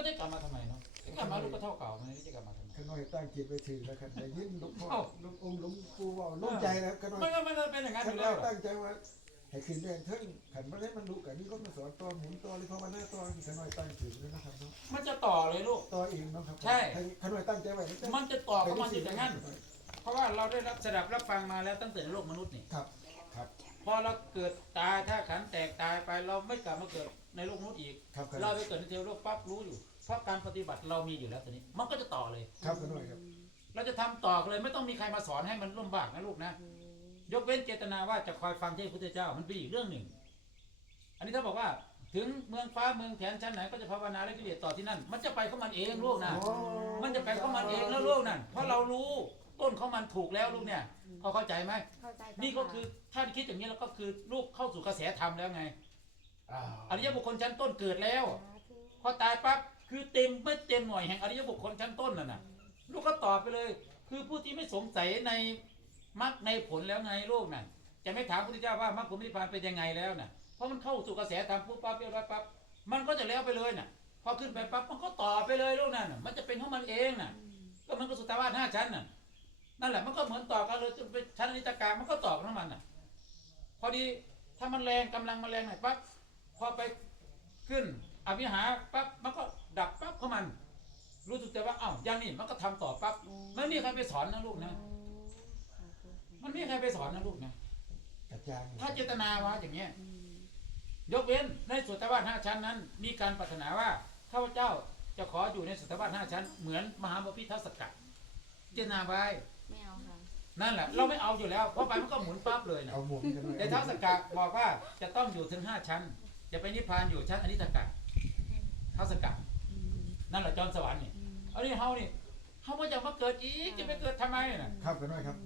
ไม่ได้กลับมาทำไมเนาะจะกลับมาลูกก็เท่าเก่ามันไม่ได้กลับมาทำไมขน้อยตั้งจิตไปถือแล้วครับได้ยินหลูกพ่อเอ้า หลูกองค์หลวงปู่เว่าโล่งใจแล้วขน้อยมันก็มันก็เป็นอย่างนั้นอขยู่น้แล้อวยตั้งใจว่าให้ขึ้นแรงเทิงขันมาให้มันรู้กันนี่ก็มาสอนต่อหมุนต่อหรือภาวนาต่อที่ขน้อยตั้งถือเลยนะครับเนาะมันจะต่อเลยลูก ต่อเองเนาะครับใช่ขน้อยตั้งใจไว้นะจ๊ะมันจะต่อก็มันอยู่อย่างนั้น เพราะว่าเราได้รับสดับรับฟังมาแล้วตั้งแต่ในโลกมนุษย์นี่ครับ ครับพอเราเกิดตายถ้าขันแตกตายไปเราไม่กลับมาเกิด ในโลกมนุษย์อีก ครับขน้เราอยไปเกิดในเทวโลกปั๊บรู้อยู่ เพราะการปฏิบัติเรามีอยู่แล้วตอนนี้ มันก็จะต่อเลย ครับขน้อยครับ เราจะทำต่อเลยไม่ต้องมีใครมาสอนให้มันลำบากนะลูกนะ ยกเว้นเจตนาว่าจะคอยฟังเทศน์พุทธเจ้ามันเป็นอีกเรื่องหนึ่ง อันนี้ถ้าบอกว่าถึงเมืองฟ้าเมืองแถนชั้นไหนก็จะภาวนาและกิเลสต่อที่นั่น มันจะไปของมันเองลูกนะ โอ้ มันจะไปของมันเองแล้วลูกนั่นเพราะเรารู้ต้นของมันถูกแล้วลูกเนี่ยพอเข้าใจไหม เข้าใจนี่ก็คือถ้าคิดอย่างนี้แล้วก็คือลูกเข้าสู่กระแสธรรมแล้วไง อริยบุคคลชั้นต้นเกิดแล้วพอตายปั๊บคือเต็มไม่เต็มหน่วยแห่งอริยบุคคลชั้นต้นน่ะนะลูกก็ตอบไปเลย คือผู้ที่ไม่สงสัยในมรรคในผลแล้วไงลูกน่ะ จะไม่ถามพระพุทธเจ้าว่ามรรคผลนิพพานเป็นยังไงแล้วน่ะเพราะมันเข้าสู่กระแสธรรมปุ๊บปั๊บเรียบร้อยปั๊บมันก็จะแล้วไปเลยน่ะ พอขึ้นไปปั๊บมันก็ต่อไปเลยลูกนั่นน่ะมันจะเป็นของมันเองน่ะ ก็มันก็สุตวาสห้าชั้นน่ะนั่นแหละมันก็เหมือนต่อกันเลยจนไปชั้นอนิจจการมันก็ต่อกันของมันน่ะ พอดีถ้ามันแรงกำลังมันแรงหน่อยปั๊บ พอไปขึ้นอภิหารปั๊บมันก็ดับปั๊บของมัน รู้สึกแต่ว่าอ้าวอย่างนี้มันก็ทำต่อปั๊บไม่มีใครไปสอนนะลูกนะสาธุมันไม่มีใครไปสอนนะลูกนะอาจารย์ถ้าเจตนาว่าอย่างเงี้ยอืมยกเว้นในสุตวาสห้าชั้นนั้น มีการปรารถนาว่าข้าพเจ้าจะขออยู่ในสุตวาสห้าชั้น เหมือนมหาบพิทัศกัดเจตนาไว้ไม่เอาค่ะนั่นแหละเราไม่เอาอยู่แล้วเพราะไปมันก็หมุนปั๊บเลยนะเอาหมุนกันหน่อยแต่ท้าวสกกะบอกว่าจะต้องอยู่ถึงห้าชั้น จะไปนิพพานอยู่ชั้นอนิจจกะท้าวสกกะอืมนั่นแหละจอมสวรรค์นี่อืมเอานี่เฮานี่เฮาไม่อยากมาเกิดอีกจะไปเกิดทำไมน่ะครับขน้อยครับ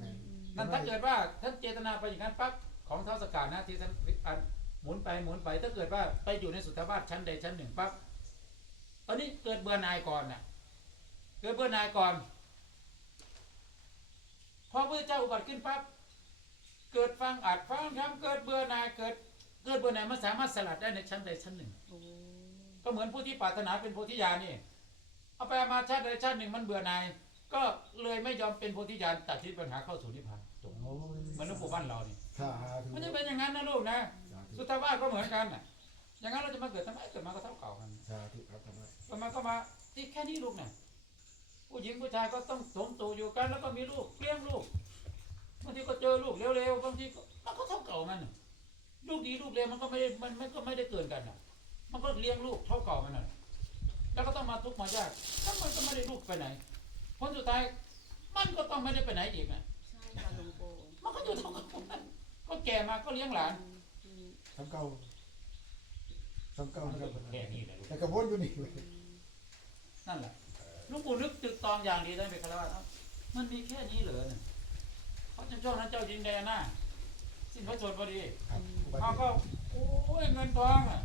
นั่นถ้าเกิดว่าท่านเจตนาไปอย่างนั้นปั๊บของท้าวสกกะนะที่ท่านอันหมุนไปหมุนไปถ้าเกิดว่าไปอยู่ในสุทธาวาสชั้นใดชั้นหนึ่งปั๊บตอนนี้เกิดเบื่อหน่ายก่อนน่ะเกิดเบื่อหน่ายก่อนพอพระเจ้าอุบัติขึ้นปั๊บเกิดฟังอัดฟังทำเกิดเบื่อหน่ายเกิด เกิดเบื่อหน่ายมันสามารถสลัดได้ในชั้นใดชั้นหนึ่งโอ้ก็เหมือนผู้ที่ปรารถนาเป็นโพธิญาณนี่เอาไปเอามาชาติใดชาติหนึ่งมันเบื่อหน่ายก็เลยไม่ยอมเป็นโพธิญาณตัดที่ปัญหาเข้าสู่นิพพานจบโอ้ยเหมือนหลวงปู่บ้านเรานี่สาธุมันจะเป็นอย่างนั้นนะลูกนะสาธุสุทธาวาสก็เหมือนกันน่ะ อย่างนั้นเราจะมาเกิดทำไมเกิดมาก็เท่าเก่ากันสาธุครับขน้อยก็มาก็มาที่แค่นี้ลูกเนี่ยผู้หญิงผู้ชายก็ต้องสมตัวอยู่กันแล้วก็มีลูกเลี้ยงลูกบางทีก็เจอลูกเร็วๆบางทีก็มันก็เท่าเก่ามันน่ะลูก ดีลูกเร็วมันก็ไม่ได้มันมันก็ไม่ได้เกินกันน่ะ มันก็เลี้ยงลูกเท่าเก่ามันน่ะแล้วก็ต้องมาทุกข์มายากถ้ามันก็ไม่ได้ลูกไปไหนผลสุดท้ายมันก็ต้องไม่ได้ไปไหนอีกนะใช่ค่ะหลวงปู่มันก็อยู่เท่ากับมันก็แก่มาก็เลี้ยงหลานอืมทำเก่าทำเก่านะครับแค่นี้แหละแต่กระวนอยู่นี่นั่นแหละหลุงปู่นึกตึกตองอย่างดีได้ไปคารวะเอ้ามันมีแค่นี้เหรอเนี่ยเพราะช่วงนั้นเจ้ายิงแดน่า สิ้นพระชนม์พอดีครับเขาก็โอ้ยเงินทองอะ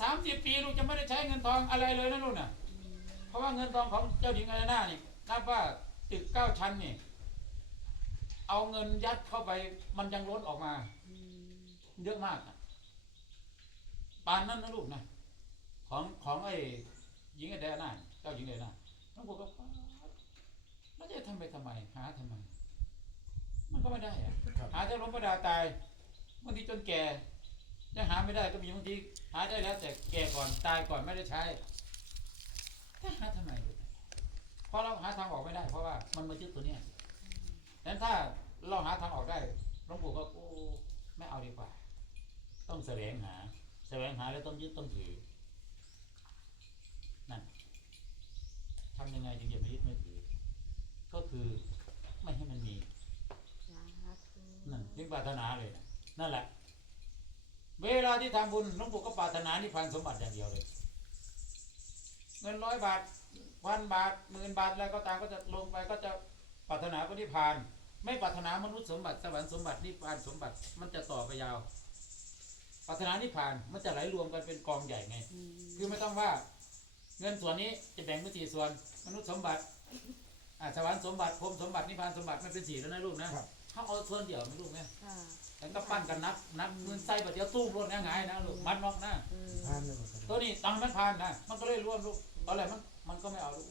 สามสิบปีลูกจะไม่ได้ใช้เงินทองอะไรเลยนะลูกน่ะอืมเพราะว่าเงินทองของเจ้าหญิงอารีนานี่นับว่าตึกเก้าชั้นนี่ เอาเงินยัดเข้าไปมันยังล้นออกมาอืมเยอะมากนะปานนั้นนะลูกนะ ของของไอ้หญิงไอ้แดน่าเจ้าหญิงไอ้น่าน้องบอกว่าแล้วจะทำไปทำไม หาทำไม มันก็ไม่ได้อะครับหาเจ้าล้มประดาตายบางทีจนแก่ยังหาไม่ได้ก็มีบางทีหาได้แล้ว แต่แก่ก่อนตายก่อนไม่ได้ใช้แต่หาทำไมลูกเพราะเราหาทางออกไม่ได้ เพราะว่ามันมายึดตัวเนี้ยดังนั้นถ้าเราหาทางออกได้หลวงปู่ก็โอ้ไม่เอาดีกว่า ต้องแสวงหา แสวงหาแล้วต้องยึดต้องถือนั่นทำยังไงจึงจะไม่ยึดไม่ถือ ก็คือไม่ให้มันมี สาธุ นั่นยิ่งปรารถนาเลยนะนั่นแหละ เวลาที่ทำบุญหลวงปู่ก็ปรารถนานิพพานสมบัติอย่างเดียวเลย เงินร้อยบาทพันบาทหมื่นบาทอะไรก็ตามก็จะลงไปก็จะปรารถนาพระนิพพาน ไม่ปรารถนามนุษย์สมบัติสวรรค์สมบัตินิพพานสมบัติมันจะต่อไปยาวปรารถนานิพพานมันจะไหลรวมกันเป็นกองใหญ่ไง คือไม่ต้องว่า เงินส่วนนี้จะแบ่งเป็นสี่ส่วน มนุษย์สมบัติอ่าสวรรค์สมบัติพรมสมบัตินิพพานสมบัติมันเป็นสี่แล้วนะลูกนะครับ เขาเอาส่วนเดียวไหมลูกนะค่ะเอแล้วก็ปั้นกันนับนับเงินใส่บัดเดียวตู้รถง่ายๆนะลูกมัดนอกนะอืม ผ่านเลยมันตัวนี้ตังค์มันผ่านนะ มันก็เลยร่วมลูกตอนแรกมันมันก็ไม่เอาลูก